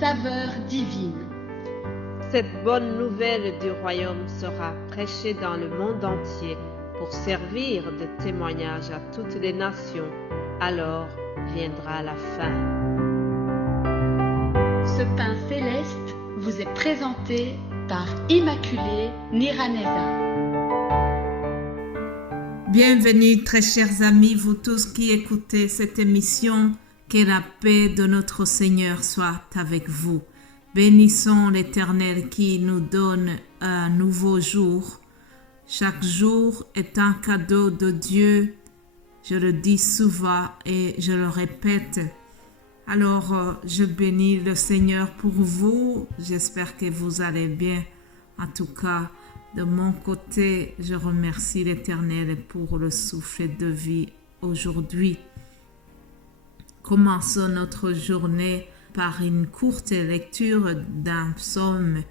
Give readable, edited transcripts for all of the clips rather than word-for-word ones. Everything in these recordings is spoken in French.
saveur divine. Cette bonne nouvelle du royaume sera prêchée dans le monde entier pour servir de témoignage à toutes les nations. Alors viendra la fin. Ce pain céleste vous est présenté par Immaculée Niraneza. Bienvenue très chers amis, vous tous qui écoutez cette émission, que la paix de notre Seigneur soit avec vous. Bénissons l'Éternel qui nous donne un nouveau jour. Chaque jour est un cadeau de Dieu, je le dis souvent et je le répète. Alors, je bénis le Seigneur pour vous, j'espère que vous allez bien. En tout cas, de mon côté, je remercie l'Éternel pour le souffle de vie aujourd'hui. Commençons notre journée par une courte lecture d'un psaume.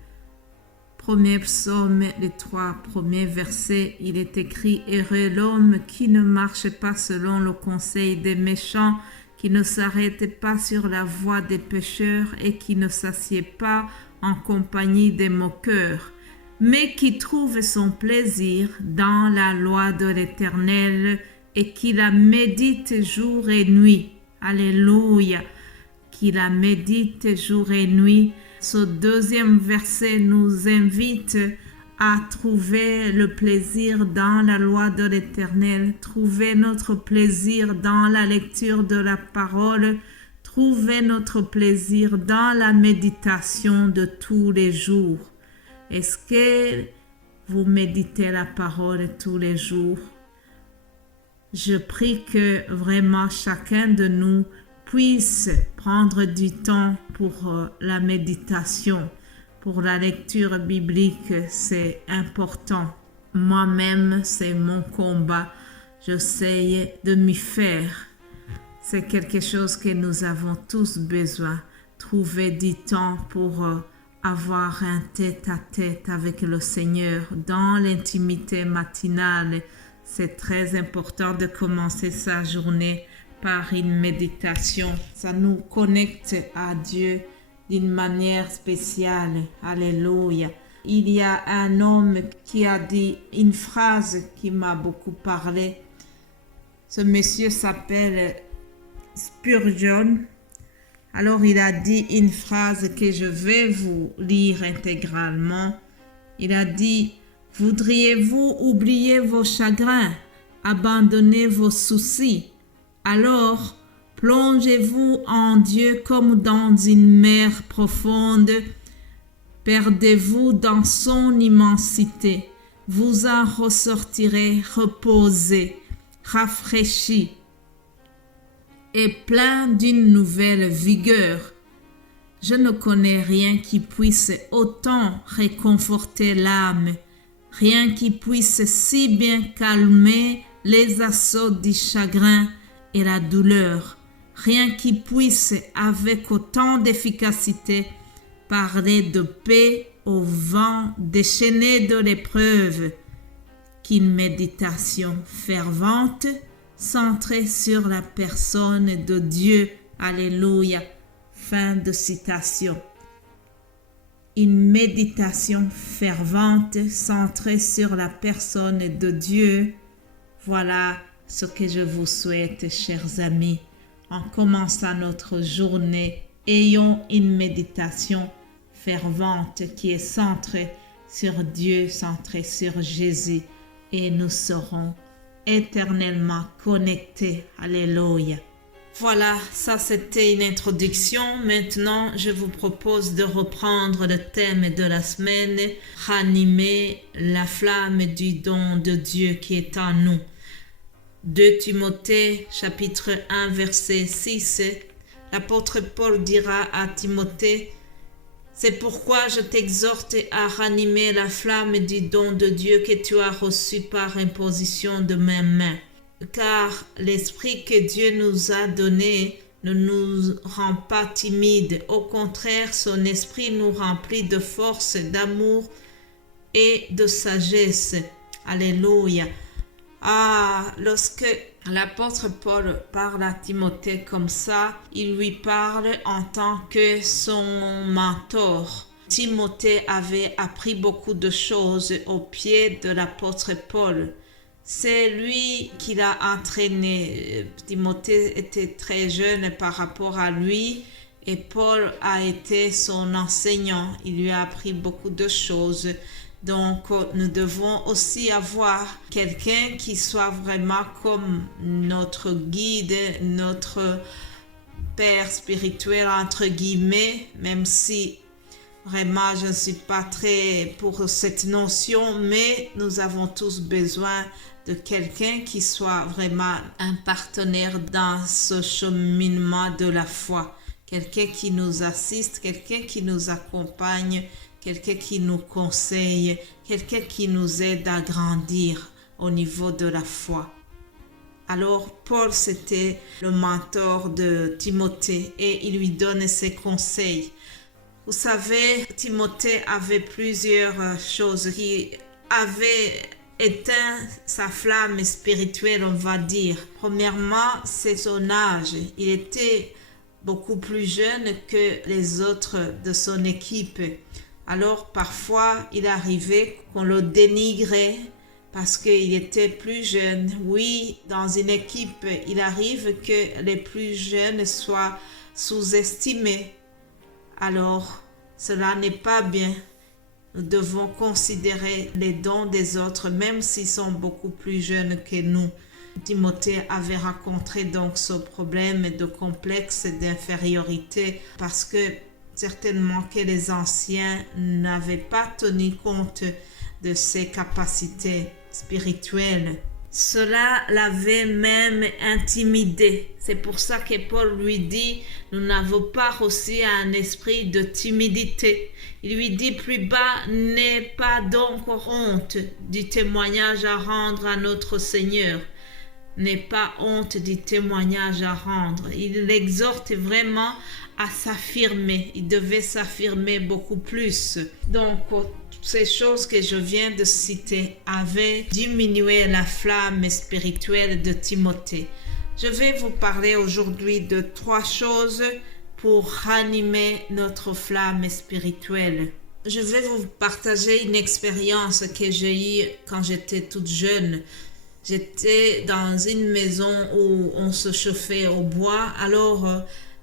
Premier psaume, les 3 premiers versets, il est écrit « Heureux l'homme qui ne marche pas selon le conseil des méchants, qui ne s'arrête pas sur la voie des pécheurs et qui ne s'assied pas en compagnie des moqueurs, mais qui trouve son plaisir dans la loi de l'Éternel et qui la médite jour et nuit. » Alléluia, qui la médite jour et nuit. Ce deuxième verset nous invite à trouver le plaisir dans la loi de l'Éternel, trouver notre plaisir dans la lecture de la parole, trouver notre plaisir dans la méditation de tous les jours. Est-ce que vous méditez la parole tous les jours? Je prie que vraiment chacun de nous puisse prendre du temps pour la méditation, pour la lecture biblique, c'est important. Moi-même, c'est mon combat. J'essaie de m'y faire. C'est quelque chose que nous avons tous besoin. Trouver du temps pour avoir un tête-à-tête avec le Seigneur dans l'intimité matinale. C'est très important de commencer sa journée par une méditation. Ça nous connecte à Dieu d'une manière spéciale. Alléluia. Il y a un homme qui a dit une phrase qui m'a beaucoup parlé. Ce monsieur s'appelle Spurgeon. Alors il a dit une phrase que je vais vous lire intégralement. Il a dit: voudriez-vous oublier vos chagrins, abandonner vos soucis? Alors, plongez-vous en Dieu comme dans une mer profonde. Perdez-vous dans son immensité. Vous en ressortirez reposé, rafraîchi et plein d'une nouvelle vigueur. Je ne connais rien qui puisse autant réconforter l'âme, rien qui puisse si bien calmer les assauts du chagrin et la douleur, rien qui puisse avec autant d'efficacité parler de paix au vent déchaîné de l'épreuve qu'une méditation fervente centrée sur la personne de Dieu. Alléluia. Fin de citation. Une méditation fervente centrée sur la personne de Dieu. Voilà ce que je vous souhaite, chers amis. En commençant notre journée, ayons une méditation fervente qui est centrée sur Dieu, centrée sur Jésus, et nous serons éternellement connectés. Alléluia. Voilà, ça c'était une introduction. Maintenant, je vous propose de reprendre le thème de la semaine, ranimer la flamme du don de Dieu qui est en nous. 2 Timothée, chapitre 1, verset 6, l'apôtre Paul dira à Timothée: « C'est pourquoi je t'exhorte à ranimer la flamme du don de Dieu que tu as reçu par imposition de mes mains. Car l'esprit que Dieu nous a donné ne nous rend pas timides. Au contraire, son esprit nous remplit de force, d'amour et de sagesse. » Alléluia. Lorsque l'apôtre Paul parle à Timothée comme ça, il lui parle en tant que son mentor. Timothée avait appris beaucoup de choses au pied de l'apôtre Paul. C'est lui qui l'a entraîné. Timothée était très jeune par rapport à lui et Paul a été son enseignant. Il lui a appris beaucoup de choses. Donc, nous devons aussi avoir quelqu'un qui soit vraiment comme notre guide, notre père spirituel, entre guillemets, même si vraiment je ne suis pas très pour cette notion, mais nous avons tous besoin de quelqu'un qui soit vraiment un partenaire dans ce cheminement de la foi. Quelqu'un qui nous assiste, quelqu'un qui nous accompagne, quelqu'un qui nous conseille, quelqu'un qui nous aide à grandir au niveau de la foi. Alors, Paul, c'était le mentor de Timothée et il lui donne ses conseils. Vous savez, Timothée avait plusieurs choses qui avaient éteint sa flamme spirituelle, on va dire. Premièrement, c'est son âge. Il était beaucoup plus jeune que les autres de son équipe. Alors parfois, il arrivait qu'on le dénigrait parce qu'il était plus jeune. Oui, dans une équipe, il arrive que les plus jeunes soient sous-estimés. Alors, cela n'est pas bien. Nous devons considérer les dons des autres, même s'ils sont beaucoup plus jeunes que nous. Timothée avait rencontré donc ce problème de complexe d'infériorité parce que certainement que les anciens n'avaient pas tenu compte de ses capacités spirituelles. Cela l'avait même intimidé. C'est pour ça que Paul lui dit, nous n'avons pas reçu un esprit de timidité. Il lui dit plus bas, n'aie pas donc honte du témoignage à rendre à notre Seigneur. N'aie pas honte du témoignage à rendre. Il l'exhorte vraiment à s'affirmer. Il devait s'affirmer beaucoup plus. Donc, ces choses que je viens de citer avaient diminué la flamme spirituelle de Timothée. Je vais vous parler aujourd'hui de 3 choses pour ranimer notre flamme spirituelle. Je vais vous partager une expérience que j'ai eue quand j'étais toute jeune. J'étais dans une maison où on se chauffait au bois. Alors,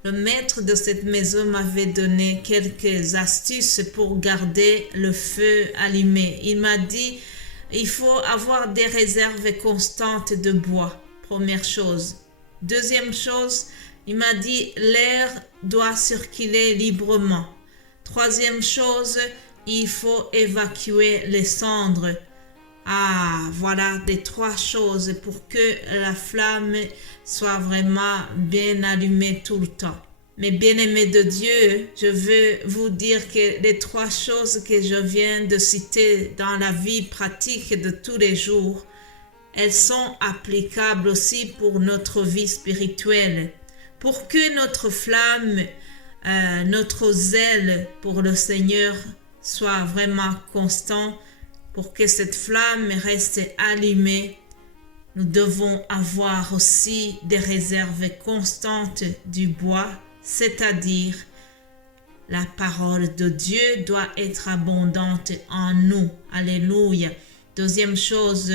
le maître de cette maison m'avait donné quelques astuces pour garder le feu allumé. Il m'a dit, il faut avoir des réserves constantes de bois, première chose. Deuxième chose, il m'a dit, l'air doit circuler librement. Troisième chose, il faut évacuer les cendres. Voilà des 3 choses pour que la flamme soit vraiment bien allumée tout le temps. Mais bien-aimés de Dieu, je veux vous dire que les 3 choses que je viens de citer dans la vie pratique de tous les jours, elles sont applicables aussi pour notre vie spirituelle. Pour que notre flamme, notre zèle pour le Seigneur soit vraiment constant, pour que cette flamme reste allumée, nous devons avoir aussi des réserves constantes du bois, c'est-à-dire la parole de Dieu doit être abondante en nous. Alléluia. Deuxième chose,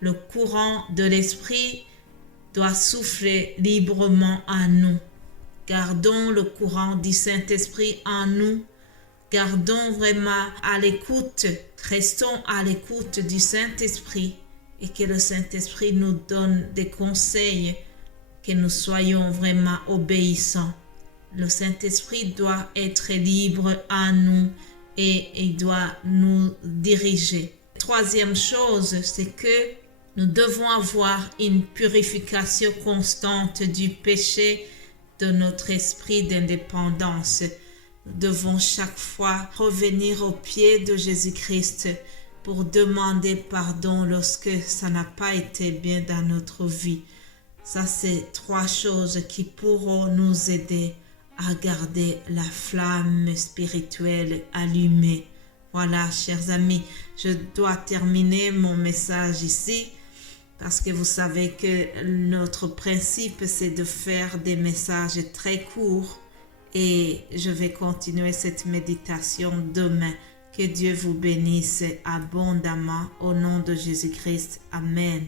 le courant de l'esprit doit souffler librement en nous. Gardons le courant du Saint-Esprit en nous. Gardons vraiment à l'écoute, restons à l'écoute du Saint-Esprit et que le Saint-Esprit nous donne des conseils, que nous soyons vraiment obéissants. Le Saint-Esprit doit être libre en nous et il doit nous diriger. Troisième chose, c'est que nous devons avoir une purification constante du péché de notre esprit d'indépendance. Nous devons chaque fois revenir au pied de Jésus-Christ pour demander pardon lorsque ça n'a pas été bien dans notre vie. Ça, c'est 3 choses qui pourront nous aider à garder la flamme spirituelle allumée. Voilà, chers amis, je dois terminer mon message ici. parce que vous savez que notre principe, c'est de faire des messages très courts et je vais continuer cette méditation demain. Que Dieu vous bénisse abondamment au nom de Jésus-Christ. Amen.